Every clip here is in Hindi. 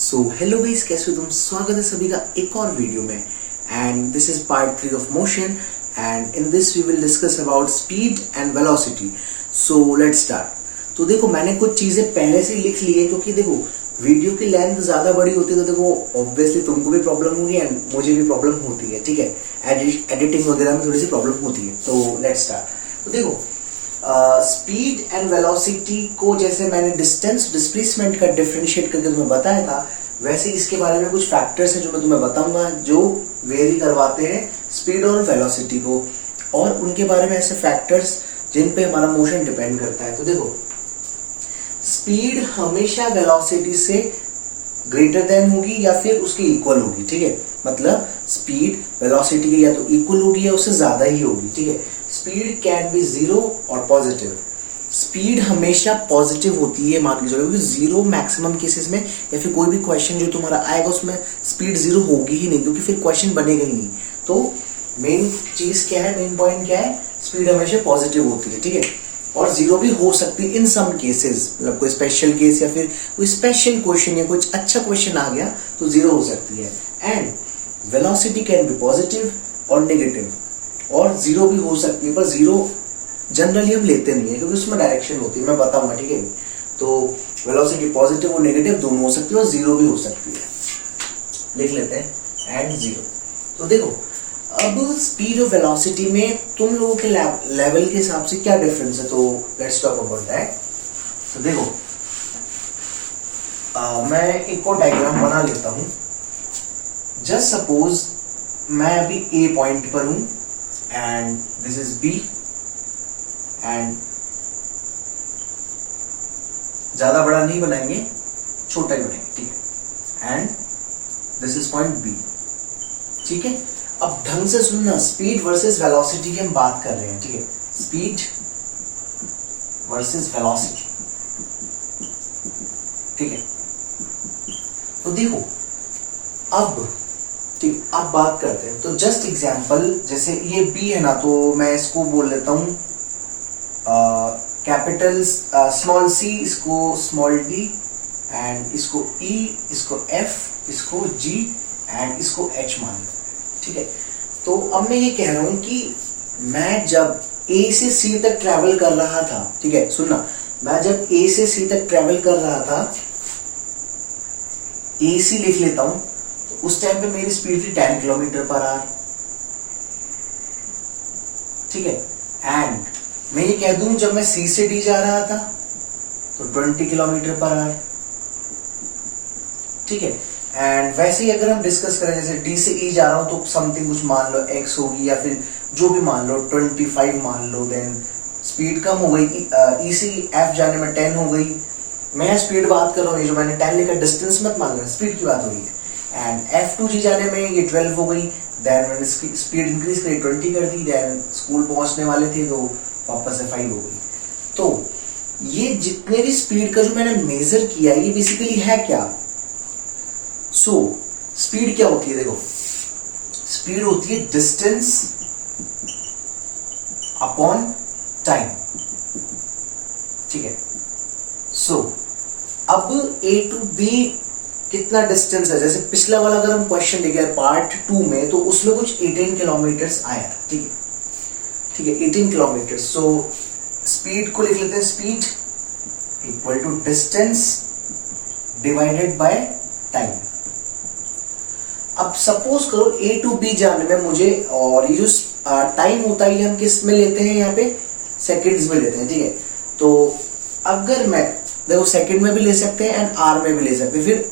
सो हेलो गाइस, कैसे हो तुम। स्वागत है सभी का एक और वीडियो में। And this is part 3 of motion and in this we will discuss about speed and velocity. So let's start. तो देखो, मैंने कुछ चीजें पहले से लिख ली है क्योंकि देखो वीडियो की लेंथ ज्यादा बड़ी होती है तो देखो ऑब्वियसली तुमको भी प्रॉब्लम होगी एंड मुझे भी प्रॉब्लम होती है, ठीक है। एडिटिंग वगैरह में थोड़ी सी प्रॉब्लम होती है। तो लेट्स स्टार्ट। तो देखो स्पीड एंड वेलोसिटी को जैसे मैंने डिस्टेंस डिस्प्लेसमेंट का डिफरेंशिएट करके तुम्हें बताया था, वैसे इसके बारे में कुछ फैक्टर्स हैं जो मैं तुम्हें बताऊंगा जो वेरी करवाते हैं स्पीड और वेलोसिटी को, और उनके बारे में ऐसे फैक्टर्स जिन पे हमारा मोशन डिपेंड करता है। तो देखो, स्पीड हमेशा वेलोसिटी से ग्रेटर देन होगी या फिर उसके इक्वल होगी, ठीक है। मतलब स्पीड वेलोसिटी के या तो इक्वल होगी या उससे ज्यादा ही होगी, ठीक है। स्पीड कैन बी जीरो और पॉजिटिव। स्पीड हमेशा पॉजिटिव होती है, मान लीजिए, क्योंकि जीरो मैक्सिमम केसेस में या फिर कोई भी क्वेश्चन जो तुम्हारा आएगा उसमें स्पीड जीरो होगी ही नहीं, क्योंकि फिर क्वेश्चन बनेगा ही नहीं। तो मेन चीज क्या है, मेन पॉइंट क्या है, स्पीड हमेशा पॉजिटिव होती है, ठीक है। और जीरो भी हो सकती है इन सम केसेस, मतलब कोई स्पेशल केस या फिर कोई स्पेशल क्वेश्चन या कुछ अच्छा क्वेश्चन आ गया तो जीरो हो सकती है। And velocity can be positive और नेगेटिव, और जीरो भी हो सकती है, पर जीरो जनरली हम लेते नहीं है क्योंकि उसमें डायरेक्शन होती है, मैं बताऊंगा, ठीक है। तो वेलोसिटी पॉजिटिव और नेगेटिव दोनों हो सकती है और जीरो भी हो सकती है। लिख लेते हैं एंड जीरो। तो देखो, अब स्पीड और वेलोसिटी में तुम लोगों के लेवल के हिसाब से क्या डिफरेंस है, तो लेट्स टॉक अबाउट दैट। तो देखो, मैं एक और डायग्राम बना लेता हूं। जस्ट सपोज मैं अभी ए पॉइंट पर हूं and this is B, and ज्यादा बड़ा नहीं बनाएंगे, छोटा ही बनाएंगे, ठीक है। And this is point B, ठीक है। अब ढंग से सुनना, स्पीड वर्सेस वेलोसिटी की हम बात कर रहे हैं, ठीक है। स्पीड वर्सेस वेलोसिटी, ठीक है। तो देखो, अब ठीक, अब बात करते हैं। तो जस्ट एग्जांपल, जैसे ये बी है ना, तो मैं इसको बोल लेता हूं कैपिटल स्मॉल सी, इसको स्मॉल डी, एंड इसको ई, इसको एफ, इसको जी एंड इसको एच मान लो, ठीक है। तो अब मैं ये कह रहा हूं कि मैं जब ए से सी तक ट्रेवल कर रहा था, ठीक है, सुनना, मैं जब ए से सी तक ट्रेवल कर रहा था, ए सी लिख लेता हूं, तो उस टाइम पे मेरी स्पीड थी 10 किलोमीटर पर आवर, ठीक है। एंड मैं ये कह दूं जब मैं सी से डी जा रहा था तो 20 किलोमीटर पर आवर, ठीक है। एंड वैसे ही अगर हम डिस्कस करें, जैसे डी से ई जा रहा हूं तो समथिंग कुछ मान लो एक्स होगी या फिर जो भी मान लो 25 मान लो, देन स्पीड कम हो गई, ई से एफ जाने में 10 हो गई। मैं स्पीड बात कर रहा हूँ, ये जो मैंने 10 लिखा डिस्टेंस मत मान लो, स्पीड की बात हो रही है। एंड F2G जाने में ये 12 हो गई, देन मैंने स्पीड इंक्रीज करी 20 कर दी, देन स्कूल पहुंचने वाले थे तो वापस से 5 हो गई। तो ये जितने भी स्पीड का जो मैंने मेजर किया, ये बेसिकली है क्या। सो स्पीड क्या होती है, देखो, स्पीड होती है डिस्टेंस अपॉन टाइम, ठीक है। सो अब ए टू बी कितना डिस्टेंस है, जैसे पिछला वाला अगर हम क्वेश्चन देखें पार्ट 2 में, तो उसमें कुछ 18 किलोमीटर्स आया था, ठीक है, ठीक है, 18 किलोमीटर। सो स्पीड को लिख लेते हैं, speed equal to distance divided by time. अब सपोज करो ए टू बी जाने में मुझे, और ये जो टाइम होता है ये हम किस में लेते हैं, यहाँ पे सेकंड्स में लेते हैं, ठीक है। तो अगर मैं देखो सेकंड में भी ले सकते हैं एंड आर में भी ले सकते हैं, फिर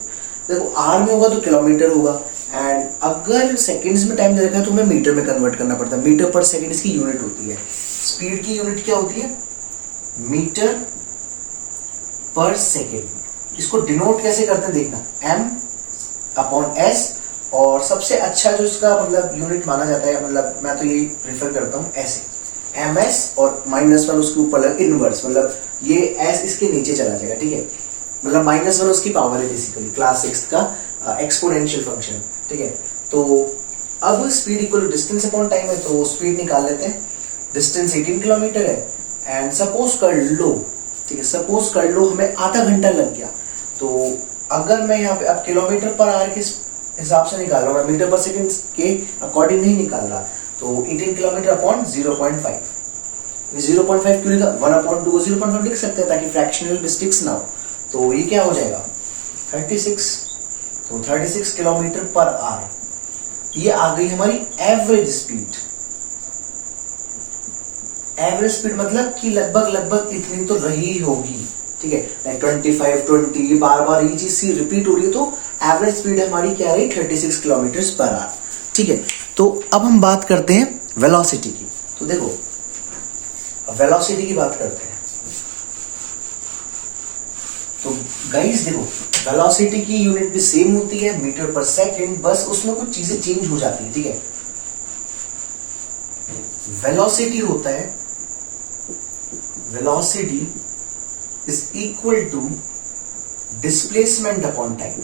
देखो आर में होगा तो किलोमीटर होगा, एंड अगर सेकंड्स में टाइम दे रखा है तो हमें मीटर में कन्वर्ट करना पड़ता है। मीटर पर सेकंड इसकी यूनिट होती है। स्पीड की यूनिट क्या होती है, मीटर पर सेकंड। इसको डिनोट कैसे करते हैं देखना, एम अपॉन एस, और सबसे अच्छा जो इसका मतलब यूनिट माना जाता है, मतलब मैं तो यही प्रेफर करता हूं ऐसे, एम एस और -1 उसके ऊपर लग इनवर्स, मतलब ये एस इसके नीचे चला जाएगा, ठीक है। मतलब -1 उसकी पावर है, बेसिकली क्लास 6 का एक्सपोनेंशियल फंक्शन, ठीक है। तो अब speed equal to distance upon time है, तो स्पीड निकाल लेते हैं। डिस्टेंस 18 किलोमीटर है, एंड सपोज कर लो, ठीक है, सपोज कर लो हमें आधा घंटा लग गया, तो अगर मैं यहाँ पे अब किलोमीटर पर आवर के हिसाब से निकाल रहा हूँ, मैं मीटर पर सेकंड के अकॉर्डिंग नहीं निकाल रहा, तो 18 किलोमीटर अपॉन 0.5, 0.5 क्यों लिखा, 1/2 को 0.5 लिख सकते हैं ताकि फ्रैक्शनल मिस्टेक्स ना हो। तो ये क्या हो जाएगा 36, तो 36 किलोमीटर पर आवर। ये आ गई हमारी एवरेज स्पीड। एवरेज स्पीड मतलब कि लगभग इतनी तो रही होगी, ठीक है, लाइक 25, 20, बार बार ये चीज रिपीट हो रही है, तो एवरेज स्पीड हमारी क्या है 36 किलोमीटर पर आवर, ठीक है। तो अब हम बात करते हैं वेलोसिटी की। तो देखो वेलोसिटी की बात करते हैं, तो गाइस देखो वेलोसिटी की यूनिट भी सेम होती है मीटर पर सेकंड, बस उसमें कुछ चीजें चेंज हो जाती है, ठीक है। वेलोसिटी होता है, velocity is equal to displacement upon time,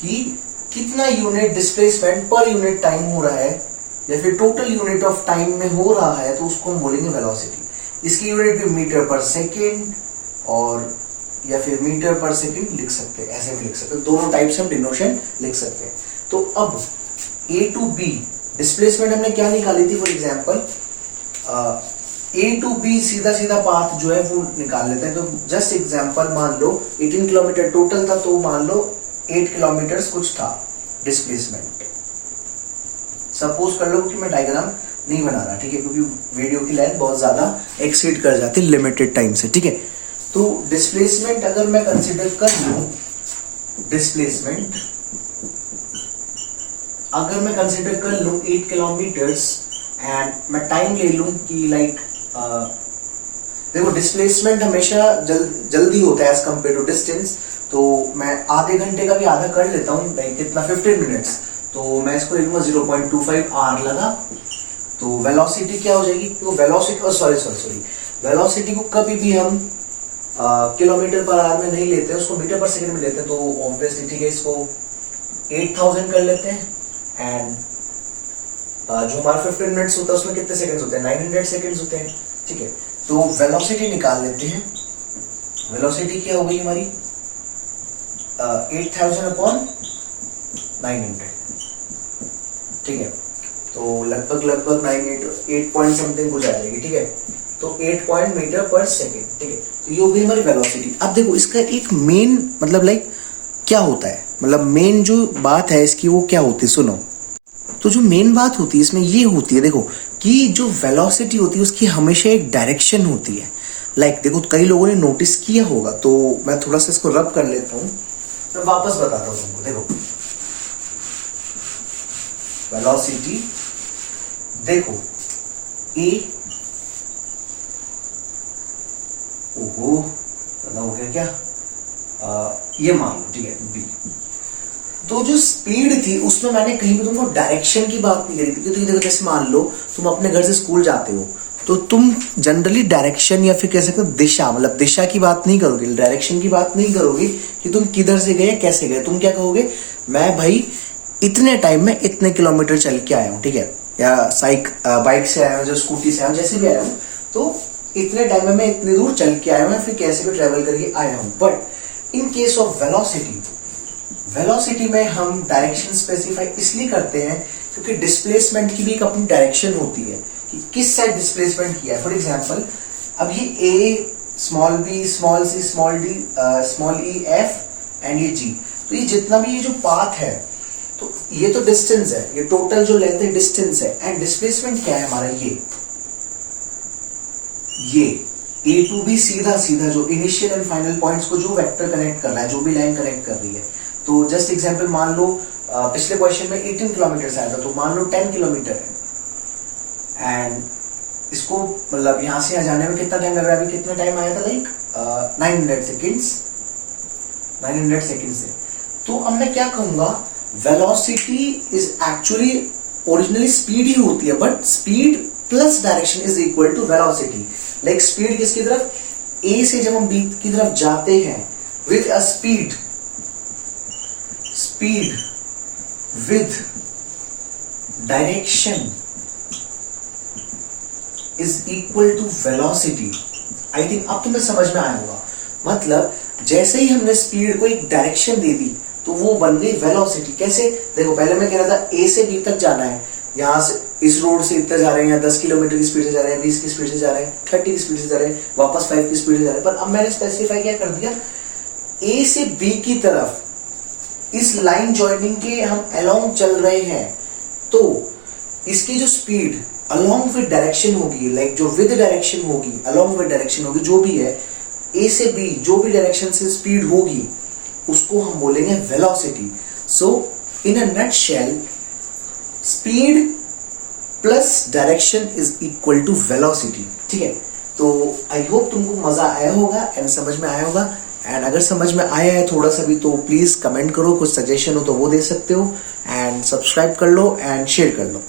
कि कितना यूनिट डिस्प्लेसमेंट पर यूनिट टाइम हो रहा है या फिर टोटल यूनिट ऑफ टाइम में हो रहा है, तो उसको हम बोलेंगे वेलोसिटी। इसकी यूनिट भी मीटर पर सेकेंड और या फिर मीटर पर सेकेंड लिख सकते हैं, ऐसे भी लिख सकते हैं, दोनों टाइप से हम डिनोशन लिख सकते हैं। तो अब ए टू बी डिस्प्लेसमेंट हमने क्या निकाली थी, for example A to B सीधा सीधा पाथ जो है वो निकाल लेते हैं। तो जस्ट एग्जाम्पल मान लो 18 किलोमीटर टोटल था, तो मान लो 8 किलोमीटर कुछ था डिस्प्लेसमेंट। सपोज कर लो कि मैं डायग्राम नहीं बना रहा, ठीक है, क्योंकि वीडियो की लेंथ बहुत ज्यादा एक्सीड कर जाती है लिमिटेड टाइम से, ठीक है। तो डिस्प्लेसमेंट अगर मैं कंसिडर कर लूं, डिस्प्लेसमेंट अगर मैं कंसिडर कर लूं 8 किलोमीटर्स एंड मैं टाइम ले लूं कि लाइक देखो डिस्प्लेसमेंट हमेशा जल्दी होता है एज कंपेयर टू डिस्टेंस, तो मैं आधे घंटे का भी आधा कर लेता हूँ, लाइक कितना 15 मिनट्स, तो मैं इसको ले लूंगा 0.25 आवर लगा। तो वेलोसिटी क्या हो जाएगी, तो वेलोसिटी सॉरी वेलोसिटी को कभी भी हम किलोमीटर पर आवर में नहीं लेते हैं, उसको मीटर पर सेकंड में लेते हैं, तो ऑब्वियसली ठीक है इसको 8000 कर लेते हैं। एंड जो हमारा 15 मिनट्स होता है उसमें कितने सेकंड्स होते हैं, 900 सेकंड्स होते हैं, ठीक है। तो वेलोसिटी निकाल लेते हैं। वेलोसिटी क्या हो गई हमारी 8000 अपॉन 900, ठीक है। तो लगभग 8 पॉइंट समथिंग हो जाएगी, ठीक है। तो 8 पॉइंट मीटर पर सेकेंड, ठीक है। तो ये हो गई हमारी वेलोसिटी। अब देखो इसका एक मेन मतलब लाइक क्या होता है, मतलब मेन जो बात है इसकी वो क्या होती है, सुनो। तो जो मेन बात होती है इसमें ये होती है, देखो कि जो वेलोसिटी होती है उसकी हमेशा एक डायरेक्शन होती है। लाइक देखो कई लोगों ने नोटिस किया होगा, तो मैं थोड़ा सा इसको रब कर लेता हूं, मैं वापस बताता हूं तुमको। देखो वेलोसिटी, देखो ए, ओहो पता हो गया क्या, ये मान लो, ठीक है, बी। तो जो स्पीड थी उसमें मैंने कहीं भी तुमको डायरेक्शन की बात नहीं करी थी, क्योंकि देखो जैसे मान लो तुम अपने घर से स्कूल जाते हो, तो तुम जनरली डायरेक्शन या फिर कह सकते हो दिशा, मतलब दिशा की बात नहीं करोगे, डायरेक्शन की बात नहीं करोगे कि तुम किधर से गए कैसे गए। तुम क्या कहोगे, मैं भाई इतने टाइम में इतने किलोमीटर चल के आया हूँ, ठीक है, या बाइक से आया हूँ, जो स्कूटी से आया हूँ, जैसे भी आया हूँ, तो इतने टाइम में मैं इतने दूर चल के आया हूँ, फिर कैसे भी ट्रेवल करके आया हूँ। But in case of velocity, velocity में हम डायरेक्शन स्पेसिफाई इसलिए करते हैं क्योंकि डिस्प्लेसमेंट की भी एक अपनी डायरेक्शन होती है कि किस साइड डिस्प्लेसमेंट किया है। फॉर एग्जांपल अब ये A, small B, small C, small D, small E, F and ये जी, तो ये जितना भी ये जो पाथ है, तो ये तो डिस्टेंस है, ये टोटल जो लेंथ है डिस्टेंस है, एंड डिस्प्लेसमेंट क्या है हमारा, ये ए टू बी सीधा सीधा जो इनिशियल एंड फाइनल पॉइंट्स को जो वेक्टर कनेक्ट कर रहा है, जो भी लाइन कनेक्ट कर रही है। तो जस्ट एग्जांपल मान लो पिछले क्वेश्चन में 18 किलोमीटर आया था, तो मान लो 10 किलोमीटर है, एंड इसको मतलब यहां से यहाँ जाने में कितना टाइम लग रहा है, अभी कितना टाइम आया था, लाइक 900 सेकेंड्स, 900 सेकेंड से। तो अब मैं क्या कहूंगा, velocity is actually originally speed ही होती है, but speed plus direction is equal to velocity. Like speed किसकी तरफ, ए से जब हम बी की तरफ जाते हैं with a speed with direction is equal to velocity। I think अब तुम्हें समझ में आया होगा। मतलब जैसे ही हमने स्पीड को एक डायरेक्शन दे दी तो वो बन गई वेलोसिटी। कैसे? देखो पहले मैं कह रहा था ए से बी तक जाना है, यहाँ से इस रोड से इतना जा रहे हैं, 10 किलोमीटर की स्पीड से जा रहे हैं, 20 की स्पीड से जा रहे हैं, 30 की स्पीड से जा रहे हैं, वापस 5 की स्पीड से जा रहे हैं। पर अब मैंने स्पेसिफाई क्या कर दिया, ए से बी की तरफ इस लाइन जॉइनिंग के हम अलोंग चल रहे हैं, तो इसकी जो स्पीड अलोंग विद डायरेक्शन होगी, लाइक जो विद डायरेक्शन होगी, अलोंग विद डायरेक्शन होगी, जो भी है ए से बी जो भी डायरेक्शन से स्पीड होगी उसको हम बोलेंगे velocity. So in a nutshell speed plus direction is equal to velocity. ठीक है, तो आई होप तुमको मजा आया होगा एंड समझ में आया होगा। एंड अगर समझ में आया है थोड़ा सा भी तो प्लीज कमेंट करो, कुछ सजेशन हो तो वो दे सकते हो, एंड सब्सक्राइब कर लो एंड शेयर कर लो।